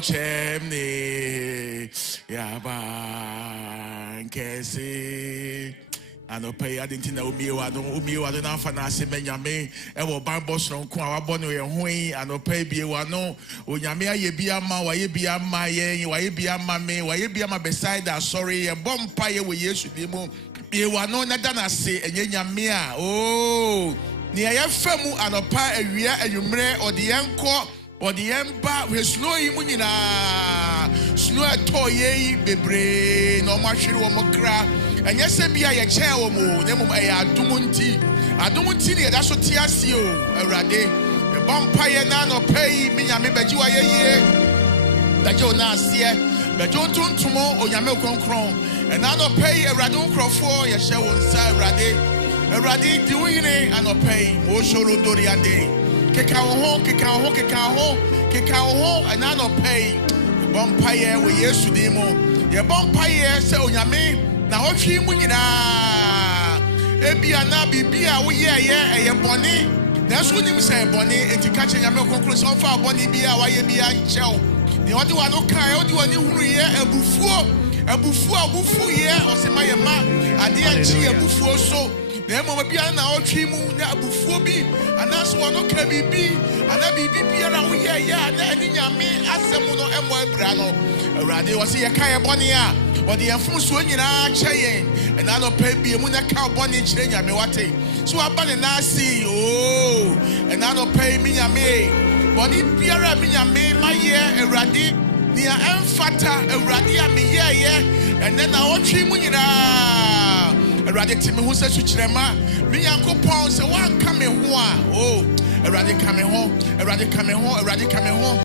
chemne Yaba Kesi. I no pay. I didn't know I don't know for Nasi Benjamin. I will buy Boston, Kwa Bonnie, and Hui. I no pay be one. No, when Yamia, ye be a ma, why ye be a my, why ye be a mammy, why ye be a my beside that. Sorry, a bomb pie we ye should be more. Be one no, not done say, and ye Yamia. Oh, near your femu and a pie a year and you may or the encore. Or the ember with snow immunina, snow toye, bebre, no machine or mokra, and yes, be a chair or more, name of a dumunti. I don't want to that's what Tiasio, a rade, the vampire nano pay me, I may bet you a year. That you're not here, but don't turn tomorrow or Yamel Cron, and I don't pay a radon crow for your shell on side rade, a rade doing it, and I'll pay, more solo doriande. Kekao, and I don't pay. Vampire, we yes to demo. Your vampire, so Yame, now what you win it. Ebia be we yeah, a bonnie. That's what you say, bonnie, and to catch a Yamako so far, bonnie be a why be a chow. The other one, okay, all the one you hear a buffo, yeah, or say my ma, I didn't see a buffo so. Nemo biana o twimu na abufuo bi anaso wono ka bibi ana bibi biara wo ye ya na ani nyame asem no emo abra no awrade wo se ye kan e bone a wo de yemfuso nyina kyeyen na no pa bi mu na ka bone kire nyame wate so abane na asi oh na no pa mi nyame bone biara mi nyame maye awrade nia emfata awrade a me ye and na o twimu nyina Erade timi hu se suchirema mi yankopon se wan kame ho a oh erade kame ho